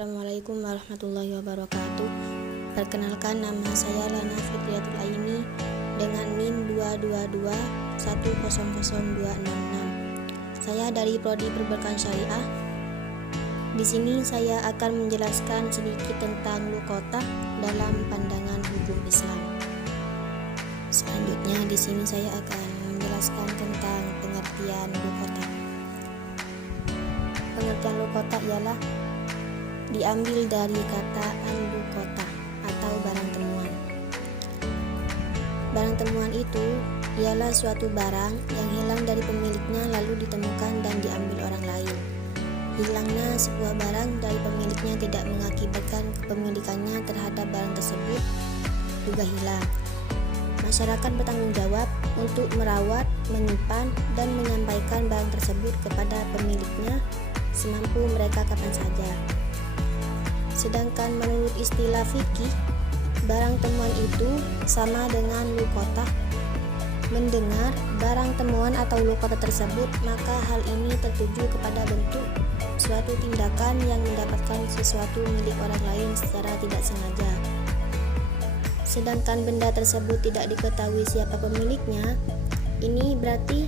Assalamualaikum warahmatullahi wabarakatuh. Perkenalkan, nama saya Lana Fitriyatul Aini dengan NIM 222100266. Saya dari Prodi Perbankan Syariah. Di sini saya akan menjelaskan sedikit tentang luqatah dalam pandangan hukum Islam. Selanjutnya di sini saya akan menjelaskan tentang pengertian luqatah. Pengertian luqatah ialah diambil dari kata al-luqatah atau barang temuan. Barang temuan itu ialah suatu barang yang hilang dari pemiliknya lalu ditemukan dan diambil orang lain. Hilangnya sebuah barang dari pemiliknya tidak mengakibatkan kepemilikannya terhadap barang tersebut juga hilang. Masyarakat bertanggung jawab untuk merawat, menyimpan, dan menyampaikan barang tersebut kepada pemiliknya semampu mereka kapan saja. Sedangkan menurut istilah fikih, barang temuan itu sama dengan luqatah. Mendengar barang temuan atau luqatah tersebut, maka hal ini tertuju kepada bentuk suatu tindakan yang mendapatkan sesuatu milik orang lain secara tidak sengaja. Sedangkan benda tersebut tidak diketahui siapa pemiliknya, ini berarti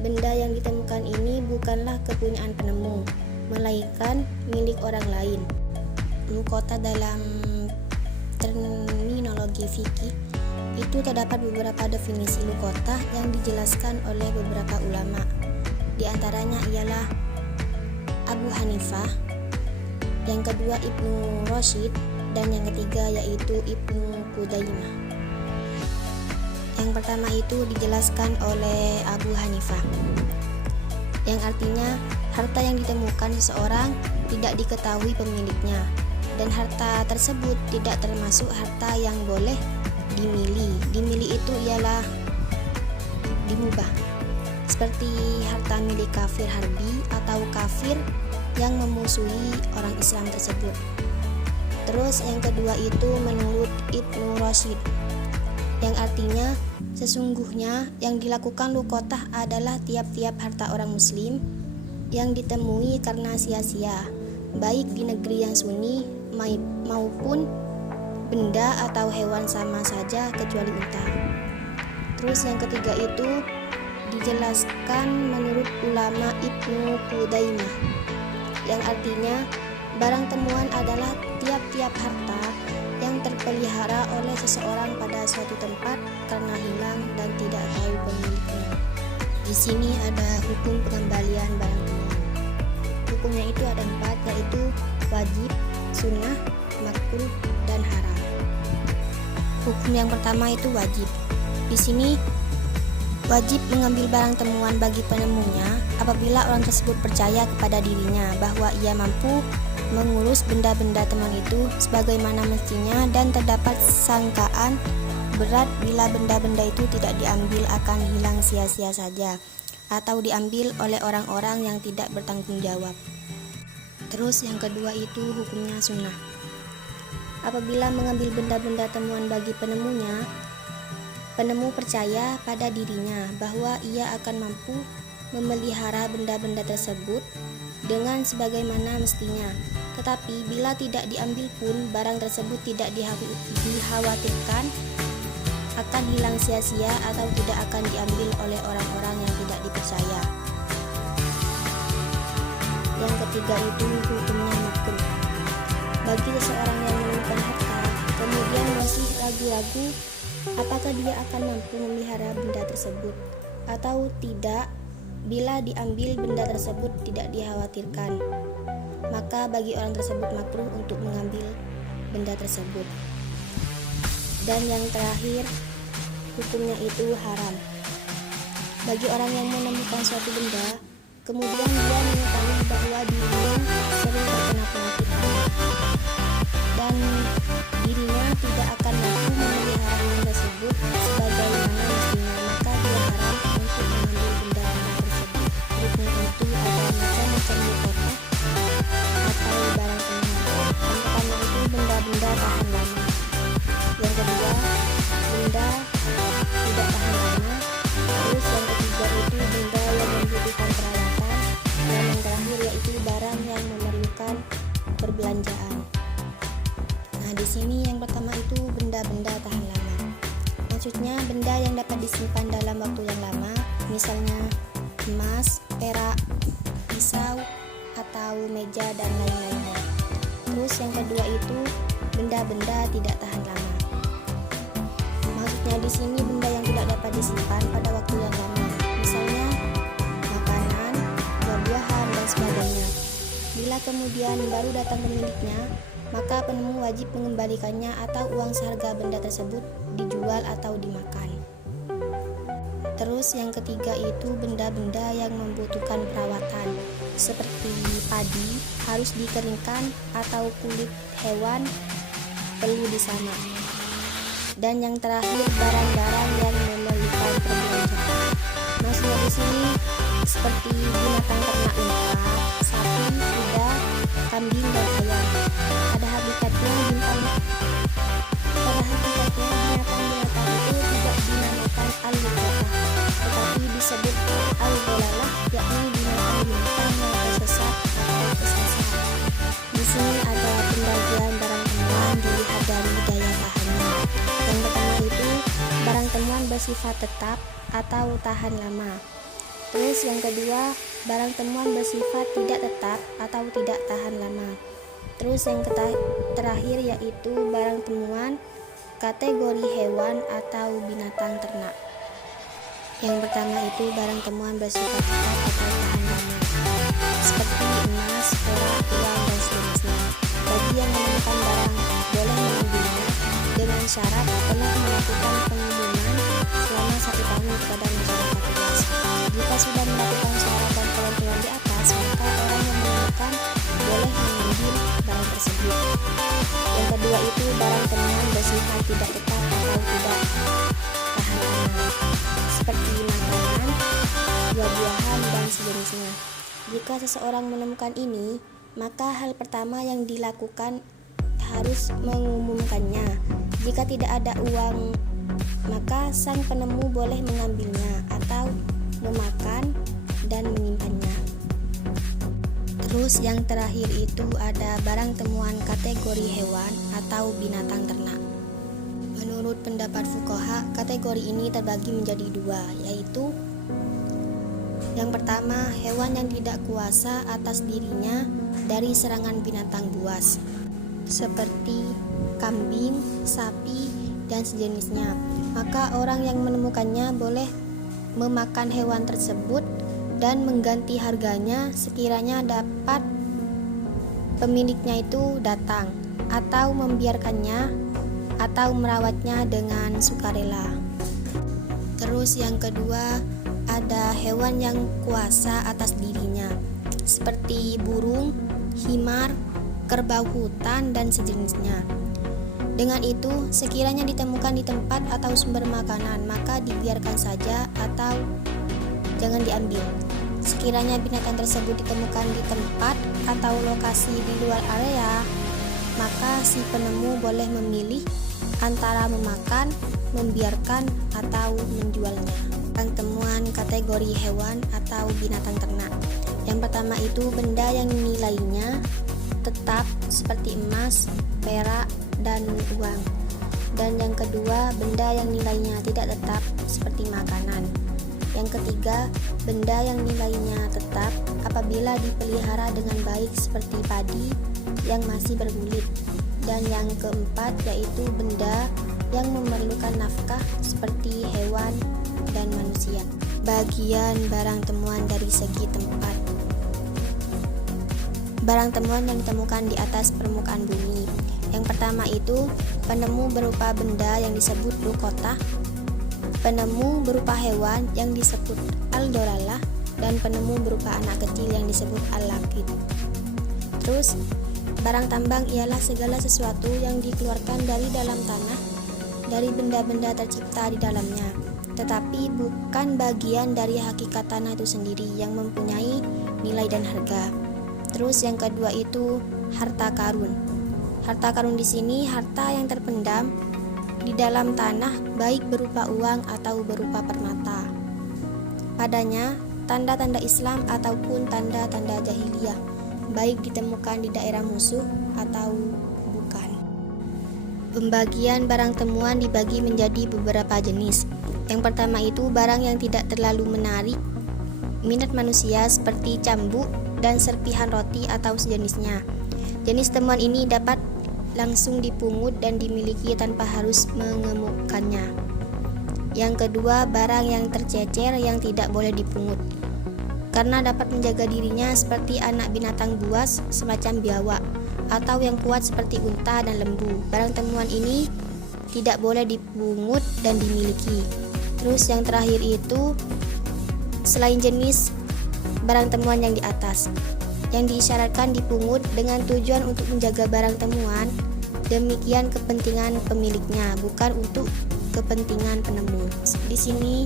benda yang ditemukan ini bukanlah kepunyaan penemu, melainkan milik orang lain. Luqatah dalam terminologi fikih itu terdapat beberapa definisi luqatah yang dijelaskan oleh beberapa ulama. Di antaranya ialah Abu Hanifah, yang kedua Ibnu Rashid, dan yang ketiga yaitu Ibnu Qudaimah. Yang pertama itu dijelaskan oleh Abu Hanifah, yang artinya harta yang ditemukan seseorang tidak diketahui pemiliknya, dan harta tersebut tidak termasuk harta yang boleh dimili. Dimili itu ialah dimubah, seperti harta milik kafir harbi atau kafir yang memusuhi orang Islam tersebut. Terus yang kedua itu menurut Ibnu Rashid, yang artinya sesungguhnya yang dilakukan luqatah adalah tiap-tiap harta orang muslim yang ditemui karena sia-sia, baik di negeri yang sunyi maupun benda atau hewan sama saja kecuali unta. Terus yang ketiga itu dijelaskan menurut ulama Ibnu Qudaimah, yang artinya barang temuan adalah tiap-tiap harta yang terpelihara oleh seseorang pada suatu tempat karena hilang dan tidak tahu pemiliknya. Di sini ada hukum pengembalian barang temuan. Hukumnya itu ada 4, yaitu wajib, sunnah, makruh, dan haram. Hukum yang pertama itu wajib. Di sini wajib mengambil barang temuan bagi penemunya apabila orang tersebut percaya kepada dirinya bahwa ia mampu mengurus benda-benda temuan itu sebagaimana mestinya, dan terdapat sangkaan berat bila benda-benda itu tidak diambil akan hilang sia-sia saja atau diambil oleh orang-orang yang tidak bertanggung jawab. Terus yang kedua itu hukumnya sunnah. Apabila mengambil benda-benda temuan bagi penemunya, penemu percaya pada dirinya bahwa ia akan mampu memelihara benda-benda tersebut dengan sebagaimana mestinya. Tetapi bila tidak diambil pun, barang tersebut tidak dikhawatirkan akan hilang sia-sia atau tidak akan diambil oleh orang-orang yang tidak dipercaya. Yang ketiga itu hukumnya makruh. Bagi seseorang yang menemukan harta kemudian masih ragu-ragu apakah dia akan mampu memelihara benda tersebut atau tidak, bila diambil benda tersebut tidak dikhawatirkan, maka bagi orang tersebut makruh untuk mengambil benda tersebut. Dan yang terakhir hukumnya itu haram. Bagi orang yang menemukan suatu benda kemudian dia mengetahui bahwa dirinya sering terkena penyakit dan dirinya tidak akan mampu memelihara benda tersebut sebagaimana mestinya, maka dia haram untuk mengambil benda-benda tersebut. Hukum itu ada macam-macam luqatah atau barang temuan. Yang pertama itu benda-benda tahan lama. Yang kedua, benda tidak tahan lama. Terus yang ketiga itu benda yang membutuhkan perawatan. Dan yang terakhir yaitu barang yang memerlukan kemudahan. Nah, di sini yang pertama itu benda-benda tahan lama. Maksudnya benda yang dapat disimpan dalam waktu yang lama, misalnya emas, perak, pisau, atau meja dan lain-lainnya. Terus yang kedua itu benda-benda tidak tahan lama. Maksudnya di sini benda yang tidak dapat disimpan pada waktu yang lama, misalnya makanan, buah-buahan dan sebagainya. Bila kemudian baru datang pemiliknya, maka penemu wajib mengembalikannya atau uang seharga benda tersebut dijual atau dimakan. Terus yang ketiga itu benda-benda yang membutuhkan perawatan, seperti padi harus dikeringkan atau kulit hewan perlu disamak. Dan yang terakhir barang-barang yang memerlukan perbelanjaan. Maksudnya di sini seperti binatang ternak unta, sapi, kuda, kambing dan ayam. Pada hakikatnya binatang itu tidak dinamakan al-luqatah, tetapi disebut al-dhalalah, yakni binatang-binatang yang tersesat atau kesasar. Di sini ada pembagian barang temuan dilihat dari daya tahannya. Yang pertama itu barang temuan bersifat tetap atau tahan lama. Terus yang kedua, barang temuan bersifat tidak tetap atau tidak tahan lama. Terus yang terakhir yaitu barang temuan kategori hewan atau binatang ternak. Yang pertama itu barang temuan bersifat tetap atau tahan lama, seperti emas, perak, uang dan sejenisnya. Bagi yang menemukan barang boleh mengambilnya dengan syarat telah melakukan pengumuman selama 1 tahun kepada masyarakat luas. Jika sudah melakukan syarat dan ketentuan di atas, maka orang yang menemukan boleh mengambil barang tersebut. Yang kedua itu barang temuan bersifat tidak tetap atau tidak tahan lama, seperti makanan, buah-buahan dan sejenisnya. Jika seseorang menemukan ini, maka hal pertama yang dilakukan harus mengumumkannya. Jika tidak ada uang, maka sang penemu boleh mengambilnya atau memakan dan menyimpannya. Terus yang terakhir itu ada barang temuan kategori hewan atau binatang ternak. Menurut pendapat fuqaha, kategori ini terbagi menjadi 2, yaitu yang pertama, hewan yang tidak kuasa atas dirinya dari serangan binatang buas, seperti kambing, sapi, dan sejenisnya. Maka orang yang menemukannya boleh memakan hewan tersebut dan mengganti harganya sekiranya dapat pemiliknya itu datang, atau membiarkannya atau merawatnya dengan sukarela. Terus yang kedua, ada hewan yang kuasa atas dirinya, seperti burung, himar, kerbau hutan dan sejenisnya. Dengan itu, sekiranya ditemukan di tempat atau sumber makanan, maka dibiarkan saja atau jangan diambil. Sekiranya binatang tersebut ditemukan di tempat atau lokasi di luar area, maka si penemu boleh memilih antara memakan, membiarkan, atau menjualnya. Temuan kategori hewan atau binatang ternak. Yang pertama itu benda yang nilainya tetap seperti emas, perak, dan uang. Dan yang kedua, benda yang nilainya tidak tetap seperti makanan. Yang ketiga, benda yang nilainya tetap apabila dipelihara dengan baik seperti padi yang masih bergulit. Dan yang keempat yaitu benda yang memerlukan nafkah seperti hewan dan manusia. Bagian barang temuan dari segi tempat. Barang temuan yang ditemukan di atas permukaan bumi. Yang pertama itu penemu berupa benda yang disebut luqatah, penemu berupa hewan yang disebut al-dhalalah, dan penemu berupa anak kecil yang disebut al-laqit. Terus barang tambang ialah segala sesuatu yang dikeluarkan dari dalam tanah dari benda-benda tercipta di dalamnya, tetapi bukan bagian dari hakikat tanah itu sendiri yang mempunyai nilai dan harga. Terus yang kedua itu harta karun. Harta karun di sini harta yang terpendam di dalam tanah, baik berupa uang atau berupa permata. Padanya tanda-tanda Islam ataupun tanda-tanda jahiliyah. baik ditemukan di daerah musuh atau bukan. Pembagian barang temuan dibagi menjadi beberapa jenis. Yang pertama itu barang yang tidak terlalu menarik minat manusia seperti cambuk dan serpihan roti atau sejenisnya. Jenis temuan ini dapat langsung dipungut dan dimiliki tanpa harus mengemukkannya. Yang kedua, barang yang tercecer yang tidak boleh dipungut karena dapat menjaga dirinya seperti anak binatang buas semacam biawak atau yang kuat seperti unta dan lembu. Barang temuan ini tidak boleh dipungut dan dimiliki. Terus yang terakhir itu selain jenis barang temuan yang di atas yang diisyaratkan dipungut dengan tujuan untuk menjaga barang temuan, demikian kepentingan pemiliknya, bukan untuk kepentingan penemu. Di sini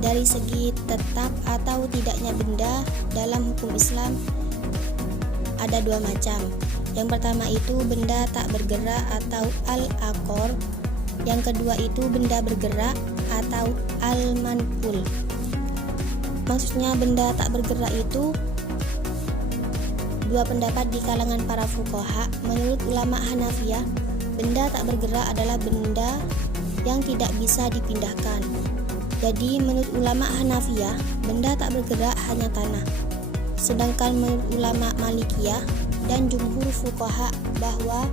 dari segi tetap atau tidaknya benda dalam hukum Islam ada dua macam. Yang pertama itu benda tak bergerak atau al-aqor. Yang kedua itu benda bergerak atau al-manqul. Maksudnya benda tak bergerak itu dua pendapat di kalangan para fuqaha. Menurut ulama Hanafiyah, benda tak bergerak adalah benda yang tidak bisa dipindahkan. Jadi menurut ulama Hanafiyah, benda tak bergerak hanya tanah. Sedangkan menurut ulama Malikiyah dan jumhur fuqaha bahwa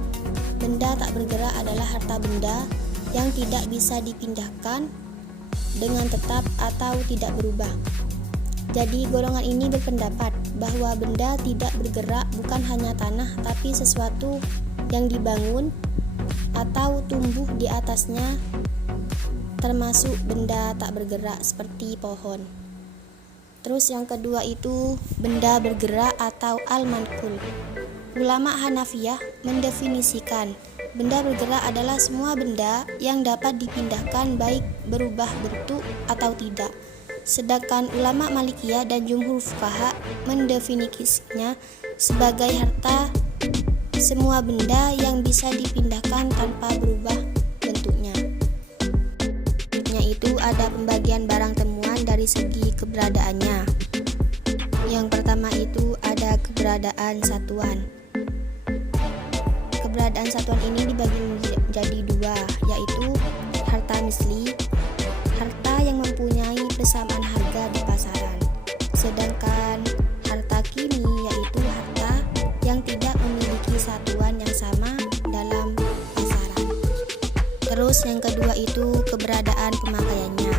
benda tak bergerak adalah harta benda yang tidak bisa dipindahkan dengan tetap atau tidak berubah. Jadi golongan ini berpendapat bahwa benda tidak bergerak bukan hanya tanah tapi sesuatu yang dibangun atau tumbuh di atasnya, termasuk benda tak bergerak seperti pohon. Terus yang kedua itu benda bergerak atau al-manqul. Ulama Hanafiyah mendefinisikan benda bergerak adalah semua benda yang dapat dipindahkan baik berubah bentuk atau tidak. Sedangkan ulama Malikiyah dan jumhur fuqaha mendefinisikannya sebagai harta semua benda yang bisa dipindahkan tanpa berubah bentuknya. Yaitu ada pembagian barang temuan dari segi keberadaannya. Yang pertama itu ada keberadaan satuan. Keberadaan satuan ini dibagi menjadi dua, yaitu harta misli, harta yang mempunyai persamaan harga di pasaran. Sedangkan harta kini yaitu harta yang tidak memiliki satuan yang sama dalam pasaran. Terus yang kedua itu keberadaan pemakaiannya.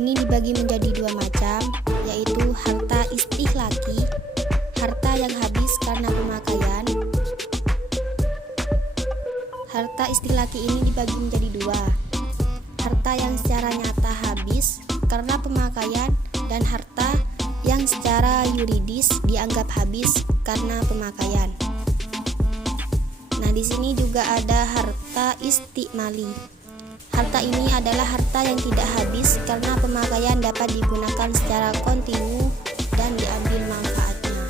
Ini dibagi menjadi dua macam, yaitu harta istihlaki, harta yang habis karena pemakaian. Harta istihlaki ini dibagi menjadi dua, harta yang secara nyata habis karena pemakaian dan harta yang secara yuridis dianggap habis karena pemakaian. Nah, di sini juga ada harta istimali. Harta ini adalah harta yang tidak habis karena pemakaian dapat digunakan secara kontinu dan diambil manfaatnya.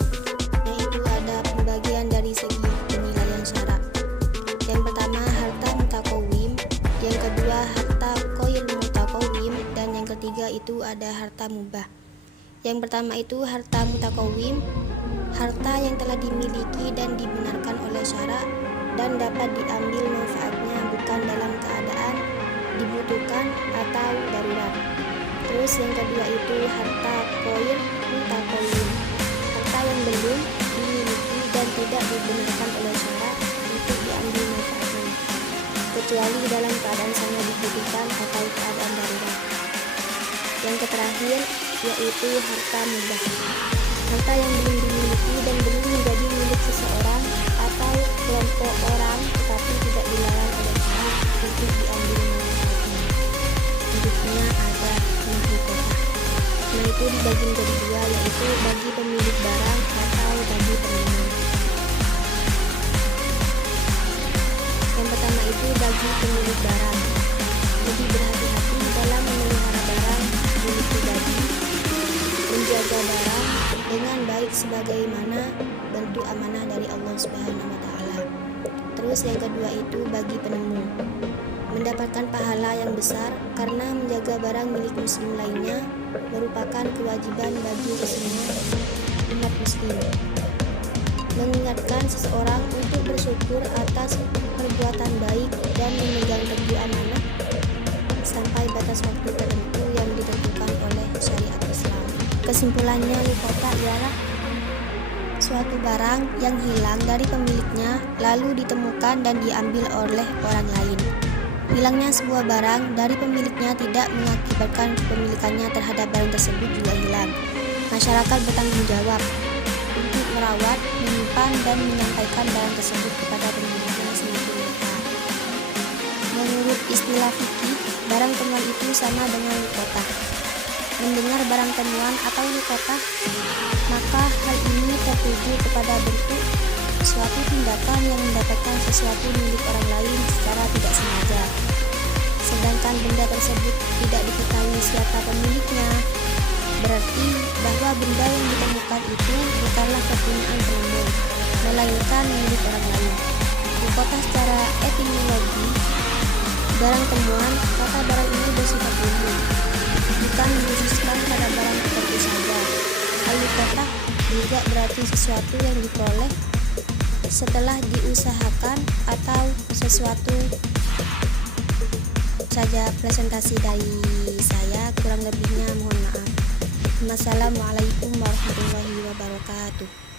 Yaitu ada pembagian dari segi penilaian syarak. Yang pertama harta mutakawim, yang kedua harta qoil mutakawim, dan yang ketiga itu ada harta mubah. Yang pertama itu harta mutakawim, harta yang telah dimiliki dan dibenarkan oleh syarak dan dapat diambil manfaatnya bukan dalam keadaan dibutuhkan atau darurat. Terus yang kedua itu harta qoil mutakawim, harta yang belum dimiliki dan tidak dibenarkan oleh syarak untuk diambil manfaatnya, kecuali dalam keadaan sangat dibutuhkan atau keadaan darurat. Yang terakhir yaitu harta mubah, harta yang belum dimiliki dan belum menjadi milik seseorang atau kelompok orang tetapi tidak dilarang oleh syarak untuk diambil manfaatnya. Berikutnya ada mahkota. Nah, itu dibagi menjadi dua, yaitu bagi pemilik barang atau bagi pengguna. Yang pertama itu bagi pemilik barang. Lebih berhati-hati dalam memelihara barang milik pribadi, menjaga barang dengan baik sebagaimana bentuk amanah dari Allah Subhanahu wa taala. Terus yang kedua itu bagi penemu, mendapatkan pahala yang besar karena menjaga barang milik muslim lainnya merupakan kewajiban bagi muslimnya umat muslim. Mengingatkan seseorang untuk bersyukur atas perbuatan baik dan memegang teguh amanah sampai batas waktu tertentu yang ditentukan oleh syariat Islam. Kesimpulannya, luqata ialah suatu barang yang hilang dari pemiliknya lalu ditemukan dan diambil oleh orang lain. Hilangnya sebuah barang dari pemiliknya tidak mengakibatkan kepemilikannya terhadap barang tersebut juga hilang. Masyarakat bertanggung jawab untuk merawat, menyimpan, dan menyampaikan barang tersebut kepada pemiliknya semakin dekat. Menurut istilah fikih, barang temuan itu sama dengan luqata. Mendengar barang temuan atau luqata, maka hal ini tertuju kepada bentuk suatu tindakan yang mendapatkan sesuatu milik orang lain secara tidak sengaja, sedangkan benda tersebut tidak diketahui siapa pemiliknya. Berarti bahwa benda yang ditemukan itu bukanlah kepunyaan penemu, melainkan milik orang lain. Luqata secara etimologi, barang temuan, kata barang ini bersifat umum, bukan dikhususkan pada barang tertentu saja. Al-luqata juga berarti sesuatu yang diperoleh setelah diusahakan atau sesuatu saja. Presentasi dari saya, kurang lebihnya mohon maaf. Wassalamualaikum warahmatullahi wabarakatuh.